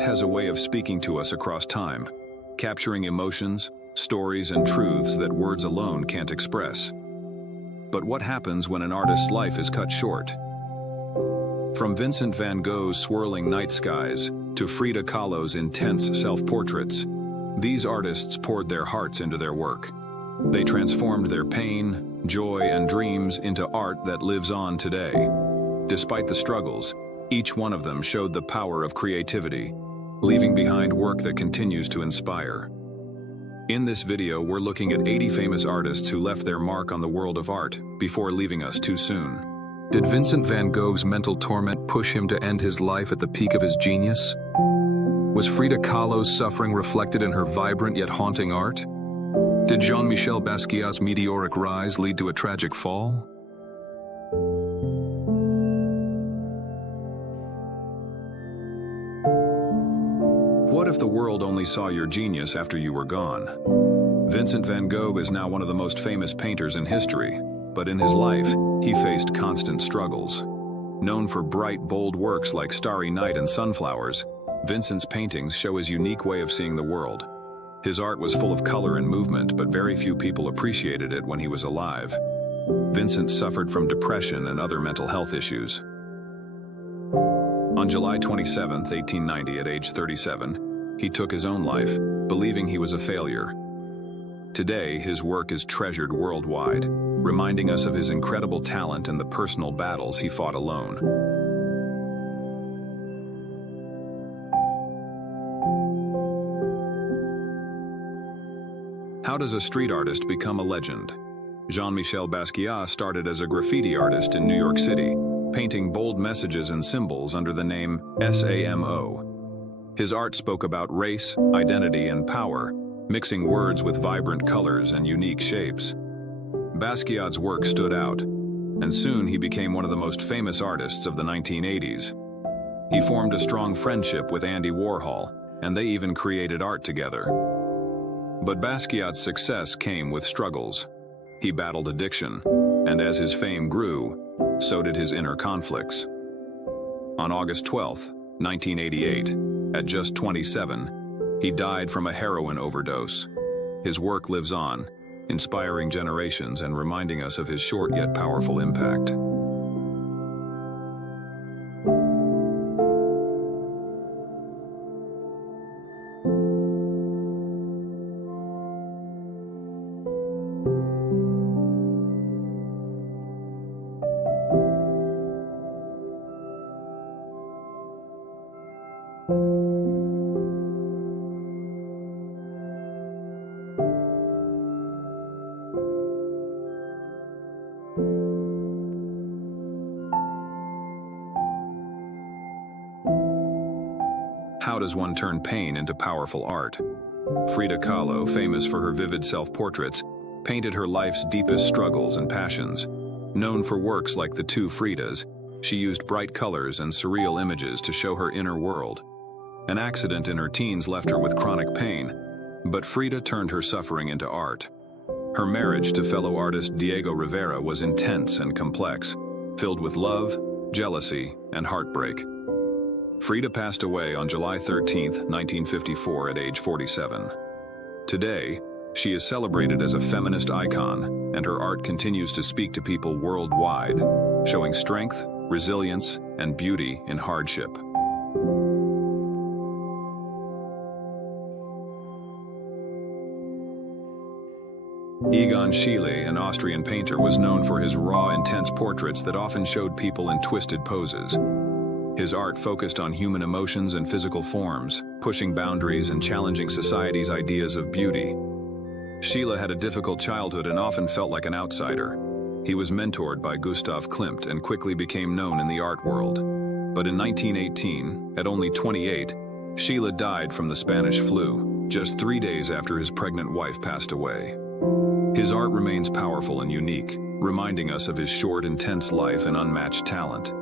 Art has a way of speaking to us across time, capturing emotions, stories, and truths that words alone can't express. But what happens when an artist's life is cut short? From Vincent van Gogh's swirling night skies to Frida Kahlo's intense self-portraits, these artists poured their hearts into their work. They transformed their pain, joy, and dreams into art that lives on today. Despite the struggles, each one of them showed the power of creativity, leaving behind work that continues to inspire. In this video, we're looking at 80 famous artists who left their mark on the world of art before leaving us too soon. Did Vincent van Gogh's mental torment push him to end his life at the peak of his genius? Was Frida Kahlo's suffering reflected in her vibrant yet haunting art? Did Jean-Michel Basquiat's meteoric rise lead to a tragic fall? What if the world only saw your genius after you were gone? Vincent van Gogh is now one of the most famous painters in history, but in his life, he faced constant struggles. Known for bright, bold works like Starry Night and Sunflowers, Vincent's paintings show his unique way of seeing the world. His art was full of color and movement, but very few people appreciated it when he was alive. Vincent suffered from depression and other mental health issues. On July 27, 1890, at age 37, he took his own life, believing he was a failure. Today, his work is treasured worldwide, reminding us of his incredible talent and the personal battles he fought alone. How does a street artist become a legend? Jean-Michel Basquiat started as a graffiti artist in New York City, painting bold messages and symbols under the name SAMO. His art spoke about race, identity, and power, mixing words with vibrant colors and unique shapes. Basquiat's work stood out, and soon he became one of the most famous artists of the 1980s. He formed a strong friendship with Andy Warhol, and they even created art together. But Basquiat's success came with struggles. He battled addiction, and as his fame grew, so did his inner conflicts. On August 12, 1988, at just 27, he died from a heroin overdose. His work lives on, inspiring generations and reminding us of his short yet powerful impact. How does one turn pain into powerful art? Frida Kahlo, famous for her vivid self-portraits, painted her life's deepest struggles and passions. Known for works like The Two Fridas, she used bright colors and surreal images to show her inner world. An accident in her teens left her with chronic pain, but Frida turned her suffering into art. Her marriage to fellow artist Diego Rivera was intense and complex, filled with love, jealousy, and heartbreak. Frida passed away on July 13, 1954, at age 47. Today, she is celebrated as a feminist icon, and her art continues to speak to people worldwide, showing strength, resilience, and beauty in hardship. Egon Schiele, an Austrian painter, was known for his raw, intense portraits that often showed people in twisted poses. His art focused on human emotions and physical forms, pushing boundaries and challenging society's ideas of beauty. Schiele had a difficult childhood and often felt like an outsider. He was mentored by Gustav Klimt and quickly became known in the art world. But in 1918, at only 28, Schiele died from the Spanish flu, just 3 days after his pregnant wife passed away. His art remains powerful and unique, reminding us of his short, intense life and unmatched talent.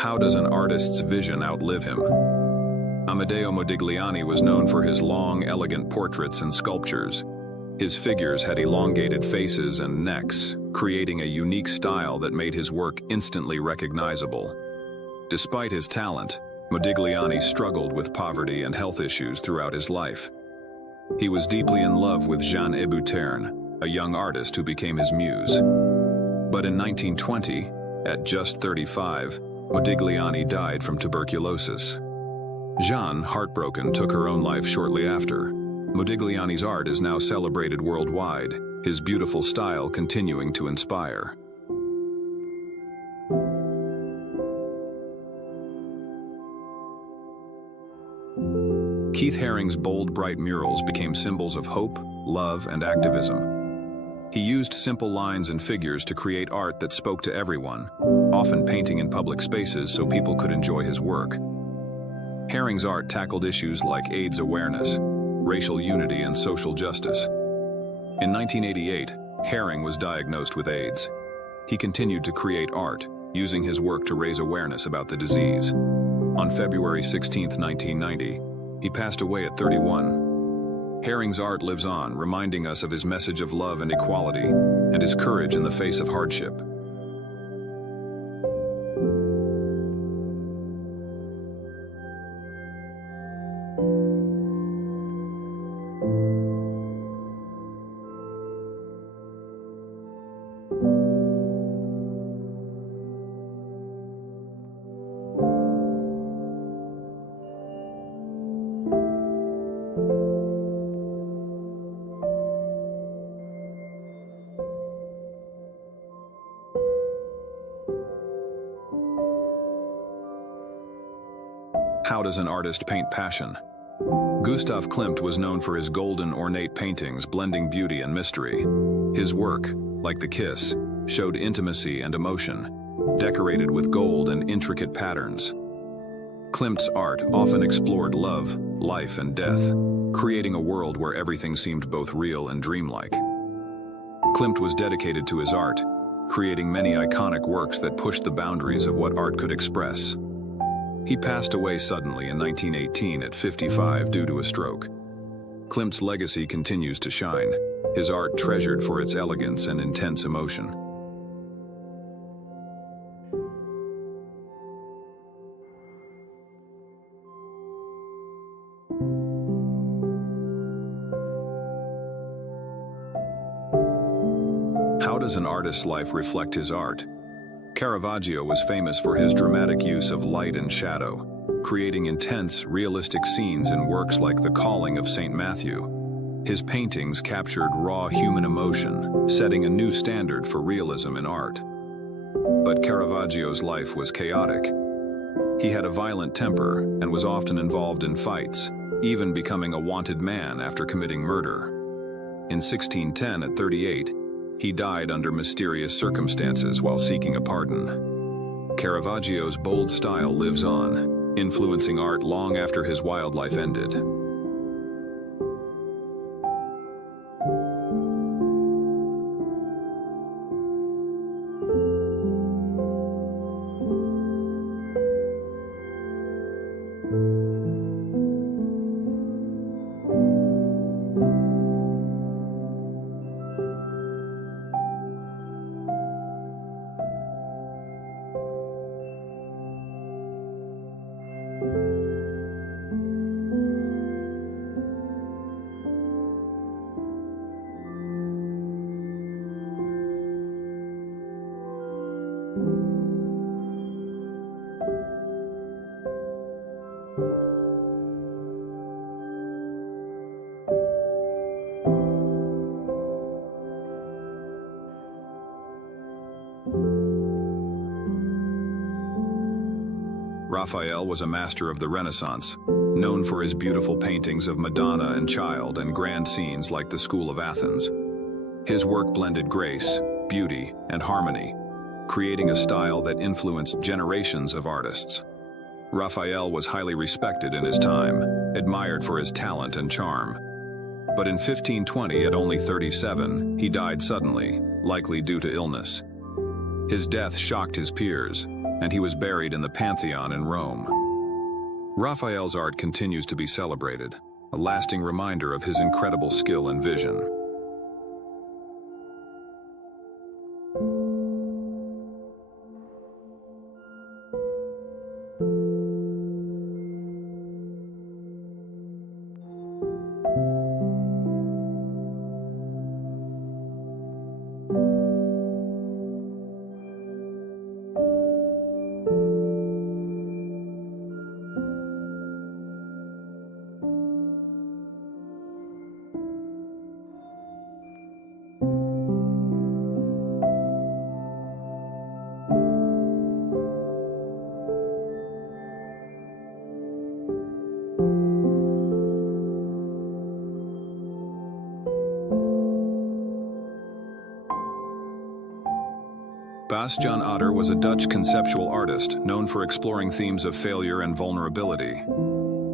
How does an artist's vision outlive him? Amedeo Modigliani was known for his long, elegant portraits and sculptures. His figures had elongated faces and necks, creating a unique style that made his work instantly recognizable. Despite his talent, Modigliani struggled with poverty and health issues throughout his life. He was deeply in love with Jeanne Hébuterne, a young artist who became his muse. But in 1920, at just 35, Modigliani died from tuberculosis. Jeanne, heartbroken, took her own life shortly after. Modigliani's art is now celebrated worldwide, his beautiful style continuing to inspire. Keith Haring's bold, bright murals became symbols of hope, love, and activism. He used simple lines and figures to create art that spoke to everyone, often painting in public spaces so people could enjoy his work. Haring's art tackled issues like AIDS awareness, racial unity, and social justice. In 1988, Haring was diagnosed with AIDS. He continued to create art, using his work to raise awareness about the disease. On February 16, 1990, he passed away at 31. Haring's art lives on, reminding us of his message of love and equality, and his courage in the face of hardship. How does an artist paint passion? Gustav Klimt was known for his golden, ornate paintings blending beauty and mystery. His work, like The Kiss, showed intimacy and emotion, decorated with gold and intricate patterns. Klimt's art often explored love, life, and death, creating a world where everything seemed both real and dreamlike. Klimt was dedicated to his art, creating many iconic works that pushed the boundaries of what art could express. He passed away suddenly in 1918 at 55 due to a stroke. Klimt's legacy continues to shine, his art treasured for its elegance and intense emotion. How does an artist's life reflect his art? Caravaggio was famous for his dramatic use of light and shadow, creating intense, realistic scenes in works like The Calling of St. Matthew. His paintings captured raw human emotion, setting a new standard for realism in art. But Caravaggio's life was chaotic. He had a violent temper and was often involved in fights, even becoming a wanted man after committing murder. In 1610, at 38, he died under mysterious circumstances while seeking a pardon. Caravaggio's bold style lives on, influencing art long after his wild life ended. Raphael was a master of the Renaissance, known for his beautiful paintings of Madonna and Child and grand scenes like the School of Athens. His work blended grace, beauty, and harmony, creating a style that influenced generations of artists. Raphael was highly respected in his time, admired for his talent and charm. But in 1520, at only 37, he died suddenly, likely due to illness. His death shocked his peers, and he was buried in the Pantheon in Rome. Raphael's art continues to be celebrated, a lasting reminder of his incredible skill and vision. Basquiat Otter was a Dutch conceptual artist known for exploring themes of failure and vulnerability.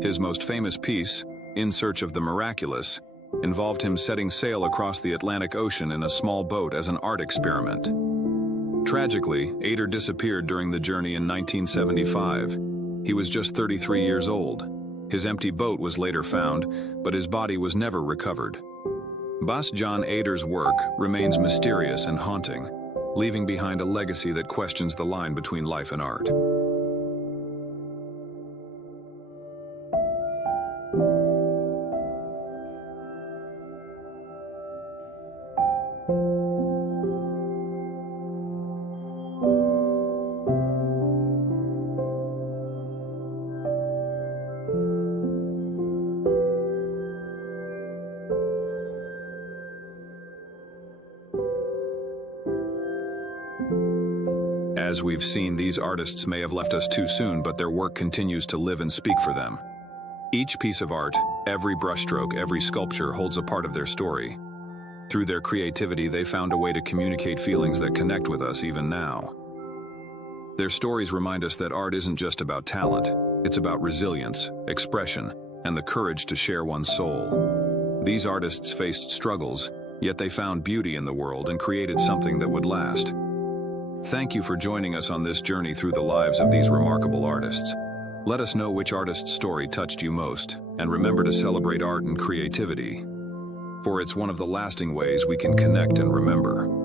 His most famous piece, In Search of the Miraculous, involved him setting sail across the Atlantic Ocean in a small boat as an art experiment. Tragically, Otter disappeared during the journey in 1975. He was just 33 years old. His empty boat was later found, but his body was never recovered. Basquiat Otter's work remains mysterious and haunting, leaving behind a legacy that questions the line between life and art. As we've seen, these artists may have left us too soon, but their work continues to live and speak for them. Each piece of art, every brushstroke, every sculpture holds a part of their story. Through their creativity, they found a way to communicate feelings that connect with us even now. Their stories remind us that art isn't just about talent, it's about resilience, expression, and the courage to share one's soul. These artists faced struggles, yet they found beauty in the world and created something that would last. Thank you for joining us on this journey through the lives of these remarkable artists. Let us know which artist's story touched you most, and remember to celebrate art and creativity, for it's one of the lasting ways we can connect and remember.